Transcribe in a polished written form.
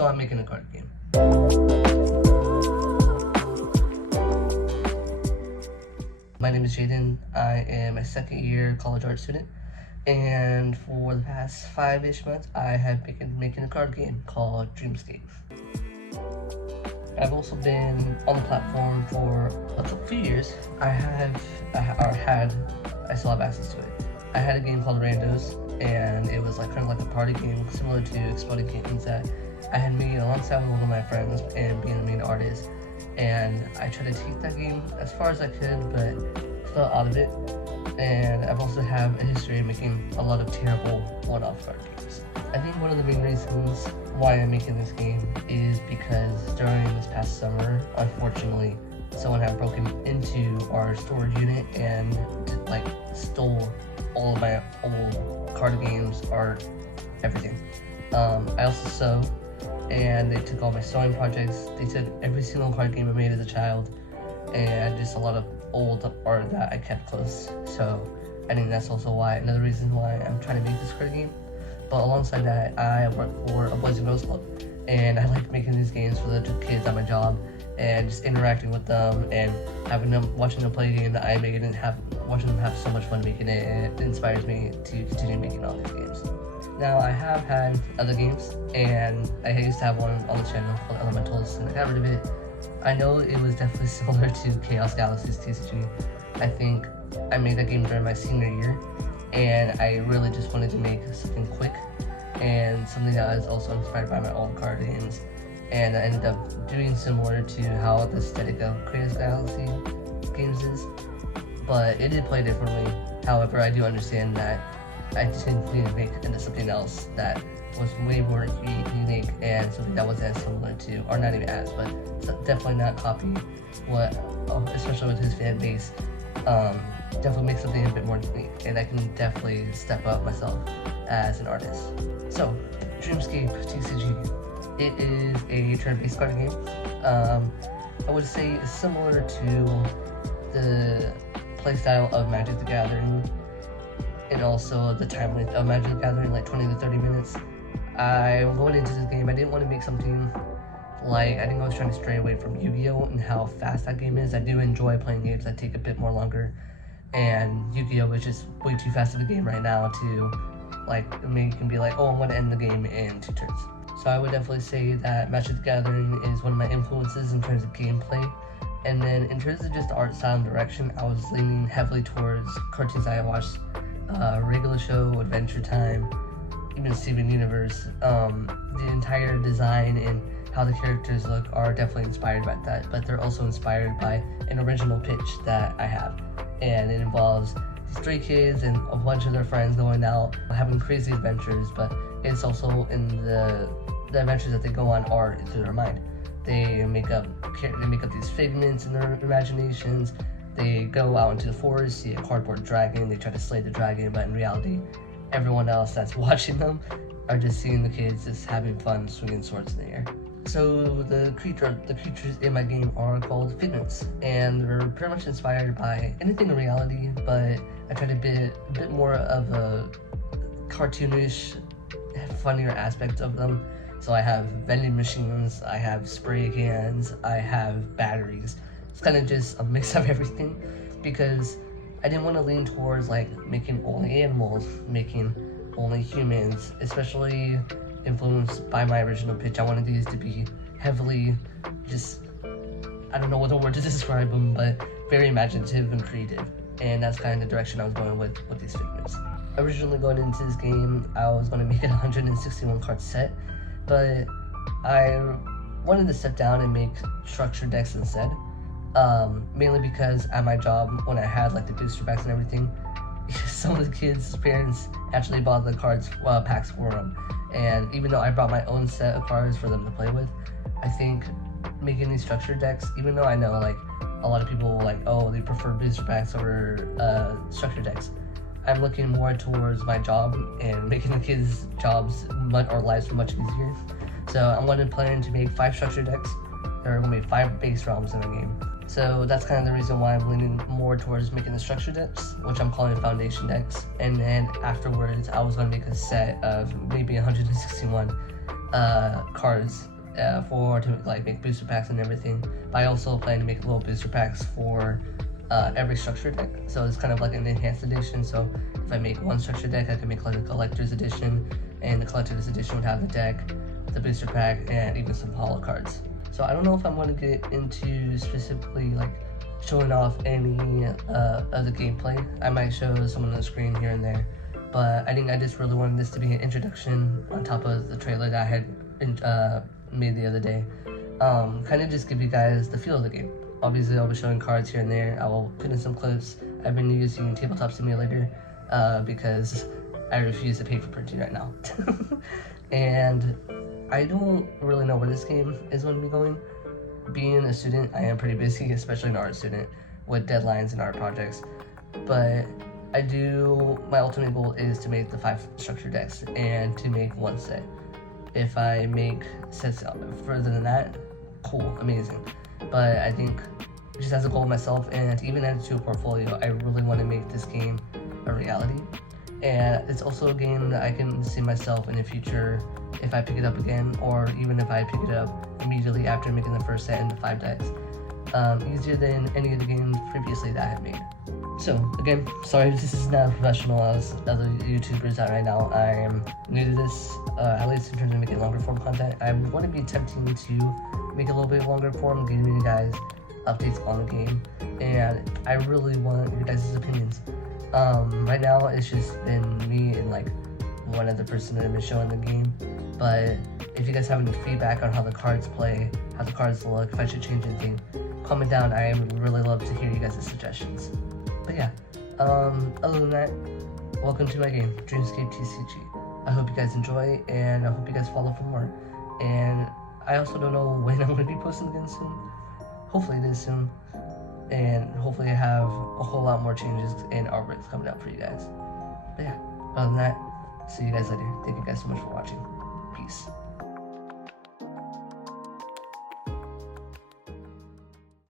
So I'm making a card game. My name is Jaden. I am a second year college art student, and for the past 5-ish months I have been making a card game called Dreamscape. I've also been on the platform for a few years. I still have access to it. I had a game called Randos, and it was kind of like a party game similar to Exploding Kittens that I had made alongside with one of my friends and being the main artist. And I tried to take that game as far as I could, but fell out of it. And I've also have a history of making a lot of terrible one-off card games. I think one of the main reasons why I'm making this game is because during this past summer, unfortunately, someone had broken into our storage unit and stole all of my old card games, art, everything. I also sew, and they took all my sewing projects. They took every single card game I made as a child, and just a lot of old art that I kept close. So I think that's also another reason why I'm trying to make this card game. But alongside that, I work for a Boys and Girls Club, and I like making these games for the kids at my job and just interacting with them and watching them play a game that I made and watching them have so much fun making it. And it inspires me to continue making all these games. Now, I have had other games, and I used to have one on the channel called Elementals, and I got rid of it. I know it was definitely similar to Chaos Galaxy's TCG. I think I made that game during my senior year, and I really just wanted to make something quick and something that was also inspired by my old card games. And I ended up doing similar to how the aesthetic of Chaos Galaxy games is, but it did play differently. However, I do understand that I just need to make into something else that was way more unique and something that wasn't as similar to, or not even as, but definitely not copy what, especially with his fan base, definitely make something a bit more unique, and I can definitely step up myself as an artist. So, Dreamscape TCG. It is a turn-based card game. I would say similar to the playstyle of Magic the Gathering, and also the time length of Magic the Gathering, 20 to 30 minutes. I'm going into this game, I didn't want to make something I think I was trying to stray away from Yu-Gi-Oh! And how fast that game is. I do enjoy playing games that take a bit more longer, and Yu-Gi-Oh! Is just way too fast of a game right now to you can be oh, I'm going to end the game in 2 turns. So I would definitely say that Magic the Gathering is one of my influences in terms of gameplay. And then in terms of just art style and direction, I was leaning heavily towards cartoons I watched, Regular Show, Adventure Time, even Steven Universe. The entire design and how the characters look are definitely inspired by that, but they're also inspired by an original pitch that I have. And it involves these 3 kids and a bunch of their friends going out, having crazy adventures, but it's also in the adventures that they go on are through their mind. They make up these figments in their imaginations. They go out into the forest, see a cardboard dragon, they try to slay the dragon, but in reality, everyone else that's watching them are just seeing the kids just having fun swinging swords in the air. So the creatures in my game are called figments, and they're pretty much inspired by anything in reality, but I tried to be a bit more of a cartoonish, funnier aspect of them. So I have vending machines, I have spray cans, I have batteries. It's kind of just a mix of everything, because I didn't want to lean towards making only animals, making only humans, especially influenced by my original pitch. I wanted these to be heavily I don't know what the word to describe them, but very imaginative and creative. And that's kind of the direction I was going with these figments. Originally going into this game, I was going to make it a 161 card set, but I wanted to step down and make structured decks instead. Mainly because at my job, when I had the booster packs and everything, some of the kids' parents actually bought the cards packs for them. And even though I brought my own set of cards for them to play with, I think making these structured decks, even though I know a lot of people they prefer booster packs over structured decks, I'm looking more towards my job and making the kids' jobs or lives much easier. So I'm planning to make 5 structured decks. There are going to be 5 base realms in the game. So that's kind of the reason why I'm leaning more towards making the structured decks, which I'm calling foundation decks. And then afterwards, I was going to make a set of maybe 161 cards for to like make booster packs and everything. But I also plan to make little booster packs for every structure deck. So it's kind of like an enhanced edition. So if I make one structure deck, I can make like a collector's edition, and the collector's edition would have the deck, the booster pack, and even some holo cards. So I don't know if I'm going to get into specifically like showing off any of the gameplay. I might show some on the screen here and there, but I think I just really wanted this to be an introduction on top of the trailer that I had made the other day. Kind of just give you guys the feel of the game. Obviously, I'll be showing cards here and there. I will put in some clips. I've been using Tabletop Simulator because I refuse to pay for printing right now. And I don't really know where this game is going to be going. Being a student, I am pretty busy, especially an art student, with deadlines and art projects. But my ultimate goal is to make the 5 structure decks and to make one set. If I make sets further than that, cool, amazing. But I think just as a goal myself, and to even add it to a portfolio, I really want to make this game a reality. And it's also a game that I can see myself in the future if I pick it up again, or even if I pick it up immediately after making the first set in the 5 decks. Easier than any of the games previously that I have made. So again, sorry this is not professional as other YouTubers are right now. I am new to this, at least in terms of making longer form content. I want to be attempting to make a little bit longer form, giving you guys updates on the game, and I really want your guys' opinions. Right now it's just been me and like one other person that I've been showing the game, but if you guys have any feedback on how the cards play, how the cards look, if I should change anything, comment down. I would really love to hear you guys' suggestions. But yeah, other than that, welcome to my game, Dreamscape TCG. I hope you guys enjoy, and I hope you guys follow for more. And I also don't know when I'm going to be posting again soon. Hopefully it is soon. And hopefully I have a whole lot more changes and artworks coming out for you guys. But yeah, other than that, see you guys later. Thank you guys so much for watching.